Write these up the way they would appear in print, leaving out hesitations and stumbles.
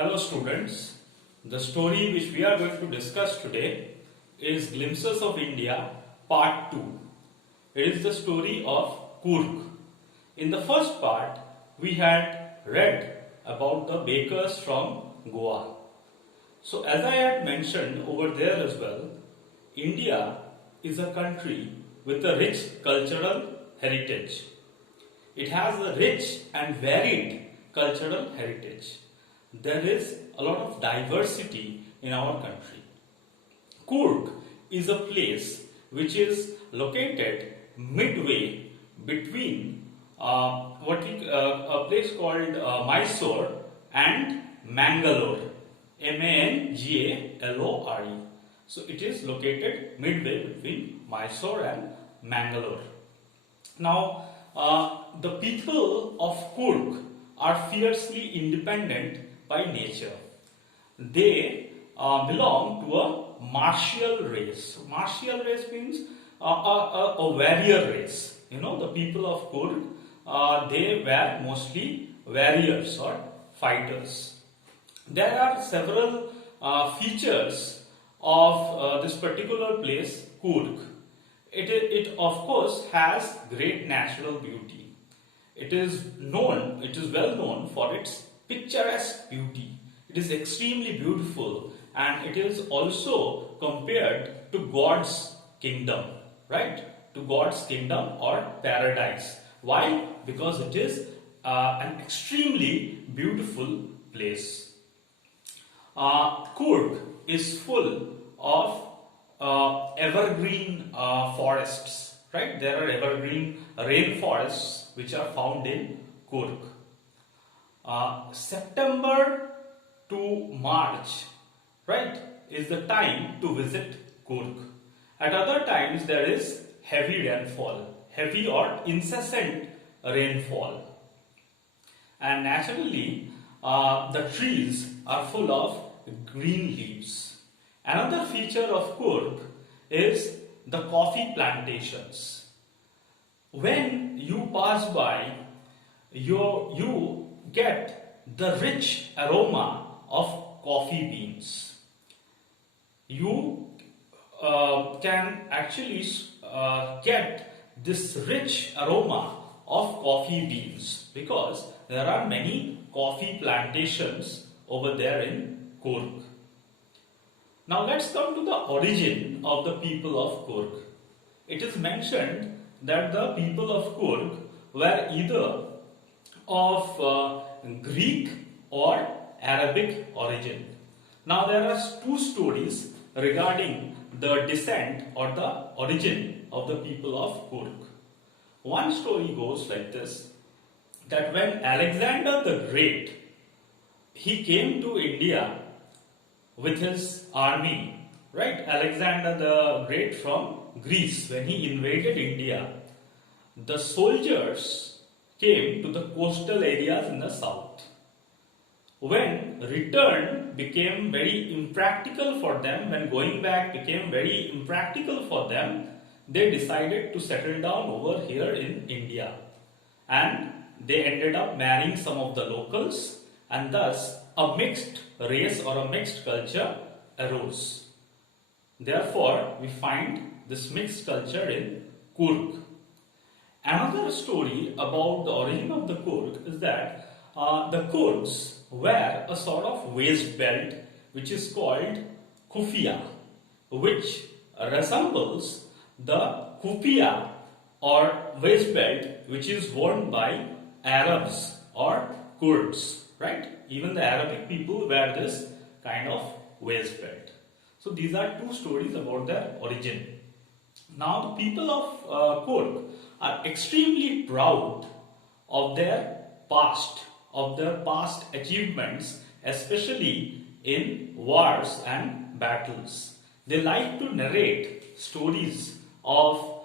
Hello students, the story which we are going to discuss today is Glimpses of India Part 2. It is the story of Coorg. In the first part, we had read about the bakers from Goa. So as I had mentioned over there as well, India is a country with a rich cultural heritage. It has a rich and varied cultural heritage. There is a lot of diversity in our country. Coorg is a place which is located midway between a place called Mysore and Mangalore, Mangalore. So it is located midway between Mysore and Mangalore. Now, the people of Coorg are fiercely independent by nature. They belong to a martial race. Martial race means a warrior race. You know, the people of Coorg, they were mostly warriors or fighters. There are several features of this particular place, Coorg. It of course has great natural beauty. It is well known for its picturesque beauty. It is extremely beautiful and it is also compared to God's kingdom, right? To God's kingdom or paradise. Why? Because it is an extremely beautiful place. Coorg is full of evergreen forests, right? There are evergreen rainforests which are found in Coorg. September to March, right, is the time to visit Coorg. At other times there is heavy rainfall, heavy or incessant rainfall. And naturally, the trees are full of green leaves. Another feature of Coorg is the coffee plantations. When you pass by, you get the rich aroma of coffee beans. You can actually get this rich aroma of coffee beans because there are many coffee plantations over there in Coorg. Now let's come to the origin of the people of Coorg. It is mentioned that the people of Coorg were either of Greek or Arabic origin. Now there are two stories regarding the descent or the origin of the people of Coorg. One story goes like this, that when Alexander the Great, he came to India with his army, right? Alexander the Great from Greece, when he invaded India, the soldiers came to the coastal areas in the south. When return became very impractical for them, when going back became very impractical for them, they decided to settle down over here in India. And they ended up marrying some of the locals, and thus a mixed race or a mixed culture arose. Therefore, we find this mixed culture in Coorg. Another story about the origin of the Coorg is that the Coorgs were a sort of waist belt which is called kufia, which resembles the kupia or waist belt which is worn by Arabs or Kurds, right? Even the Arabic people wear this kind of waist belt. So these are two stories about their origin. Now the people of Coorg are extremely proud of their past achievements, especially in wars and battles. They like to narrate stories of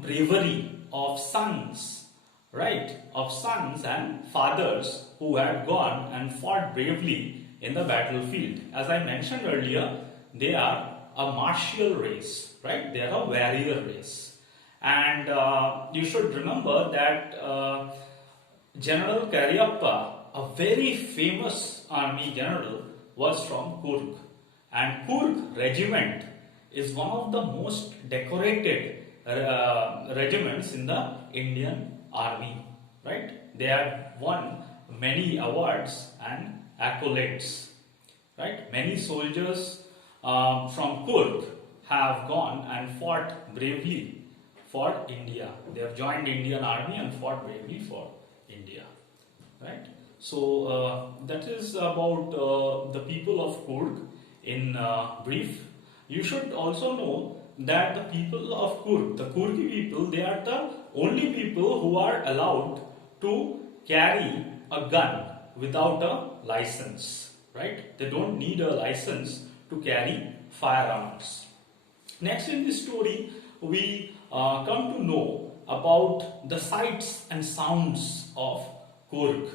bravery of sons, right? Of sons and fathers who had gone and fought bravely in the battlefield. As I mentioned earlier, they are a martial race, right? They are a warrior race. And you should remember that General Cariappa, a very famous army general was from Coorg, and Coorg regiment is one of the most decorated regiments in the Indian army, right? They have won many awards and accolades, right? Many soldiers from Coorg have gone and fought bravely for India. They have joined Indian army and fought bravely for India, right? So that is about the people of Coorg in brief. You should also know that the people of Coorg, the Coorgi people, they are the only people who are allowed to carry a gun without a license, right? They don't need a license to carry firearms. Next in this story, we come to know about the sights and sounds of Coorg,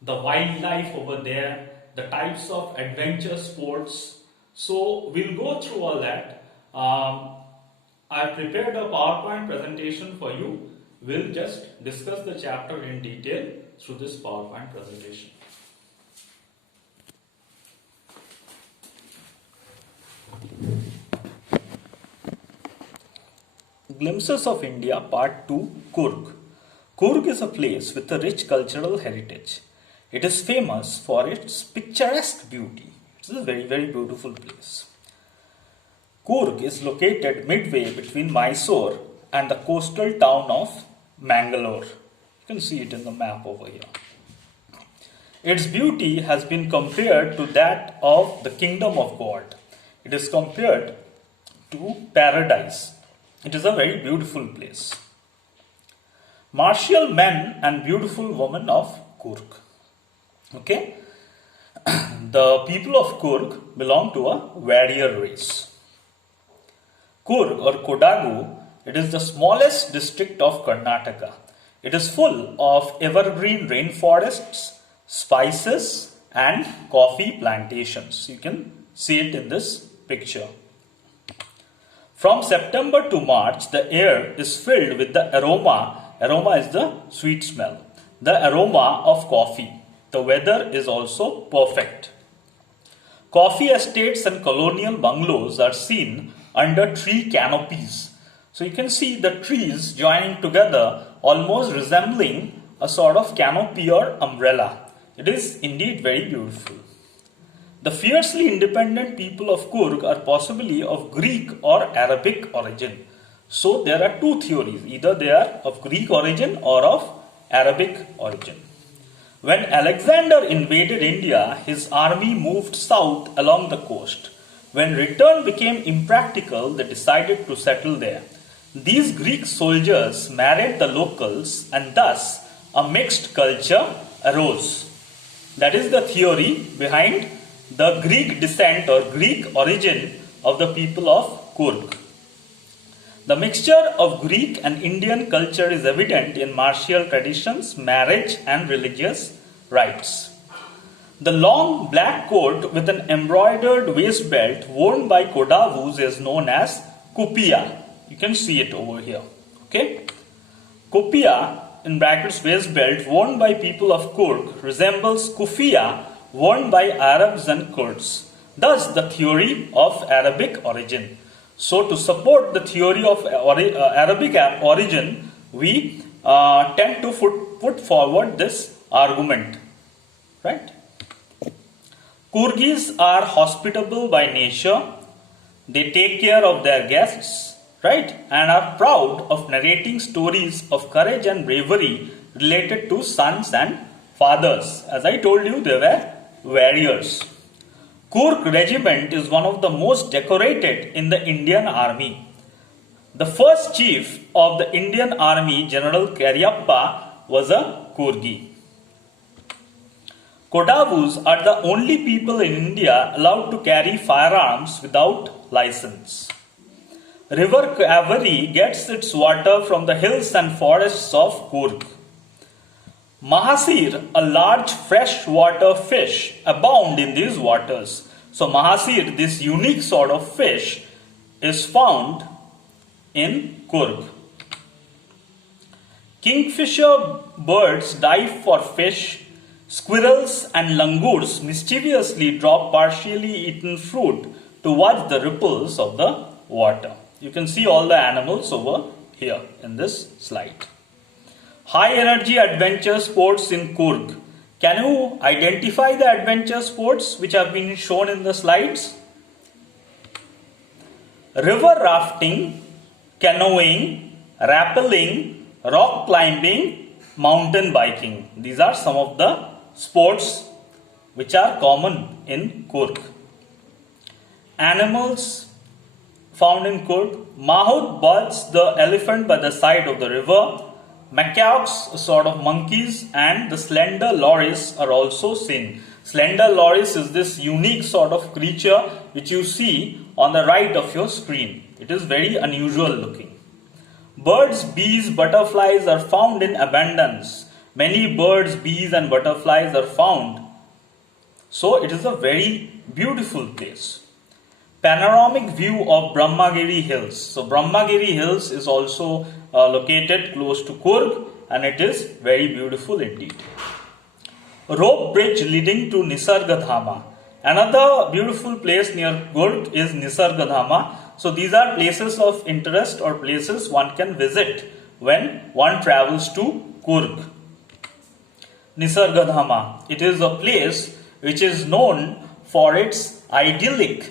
the wildlife over there, the types of adventure sports. So we'll go through all that. I prepared a PowerPoint presentation for you. We'll just discuss the chapter in detail through this PowerPoint presentation. Glimpses of India Part 2, Coorg. Coorg is a place with a rich cultural heritage. It is famous for its picturesque beauty. It is a very, very beautiful place. Coorg is located midway between Mysore and the coastal town of Mangalore. You can see it in the map over here. Its beauty has been compared to that of the kingdom of God. It is compared to paradise. It is a very beautiful place. Martial men and beautiful women of Coorg. Okay? The people of Coorg belong to a warrior race. Coorg or Kodagu, it is the smallest district of Karnataka. It is full of evergreen rainforests, spices and coffee plantations. You can see it in this picture. From September to March, the air is filled with the aroma. Aroma is the sweet smell. The aroma of coffee. The weather is also perfect. Coffee estates and colonial bungalows are seen under tree canopies. So you can see the trees joining together, almost resembling a sort of canopy or umbrella. It is indeed very beautiful. The fiercely independent people of Coorg are possibly of Greek or Arabic origin. So there are two theories. Either they are of Greek origin or of Arabic origin. When Alexander invaded India, his army moved south along the coast. When return became impractical, they decided to settle there. These Greek soldiers married the locals and thus a mixed culture arose. That is the theory behind the Greek descent or Greek origin of the people of Coorg. The mixture of Greek and Indian culture is evident in martial traditions, marriage and religious rites. The long black coat with an embroidered waist belt worn by Kodavus is known as kupia. You can see it over here. Okay? Kupia in brackets waist belt worn by people of Coorg resembles kufia worn by Arabs and Kurds. Thus the theory of Arabic origin. So to support the theory of Arabic origin, we tend to put forward this argument. Right? Coorgis are hospitable by nature. They take care of their guests, right? And are proud of narrating stories of courage and bravery related to sons and fathers. As I told you, they were warriors. Coorg regiment is one of the most decorated in the Indian army. The first chief of the Indian army, General Karyappa, was a Coorgi. Kodavus are the only people in India allowed to carry firearms without license. River Kaveri gets its water from the hills and forests of Coorg. Mahasir, a large freshwater fish, abound in these waters. So Mahasir, this unique sort of fish, is found in Coorg. Kingfisher birds dive for fish. Squirrels and langurs mischievously drop partially eaten fruit to watch the ripples of the water. You can see all the animals over here in this slide. High energy adventure sports in Coorg. Can you identify the adventure sports which have been shown in the slides? River rafting, canoeing, rappelling, rock climbing, mountain biking. These are some of the sports which are common in Kork. Animals found in Kork. Mahout birds, the elephant by the side of the river. Macaques, a sort of monkeys, and the slender loris are also seen. Slender loris is this unique sort of creature which you see on the right of your screen. It is very unusual looking. Birds, bees, butterflies are found in abundance. Many birds, bees and butterflies are found. So it is a very beautiful place. Panoramic view of Brahmageri Hills. So Brahmageri Hills is also located close to Coorg, and it is very beautiful indeed. Rope bridge leading to Nisargadhama. Another beautiful place near Coorg is Nisargadhama. So these are places of interest or places one can visit when one travels to Coorg. Nisargadhama. It is a place which is known for its idyllic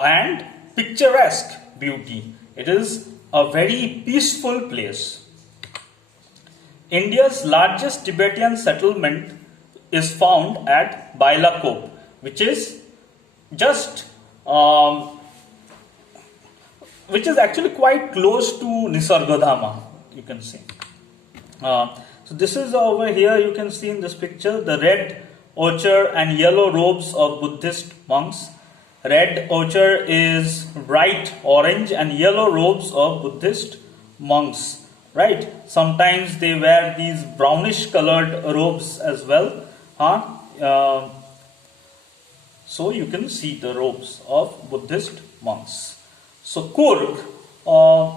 and picturesque beauty. It is a very peaceful place. India's largest Tibetan settlement is found at Bailakop, which is actually quite close to Nisargadhama, you can see. So this is over here, you can see in this picture the red ochre and yellow robes of Buddhist monks. Red ochre is bright orange and yellow robes of Buddhist monks, right? Sometimes they wear these brownish colored robes as well. So you can see the robes of Buddhist monks. So Coorg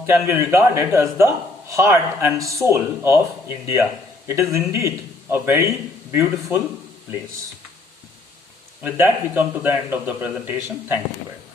can be regarded as the heart and soul of India. It is indeed a very beautiful place. With that, we come to the end of the presentation. Thank you very much.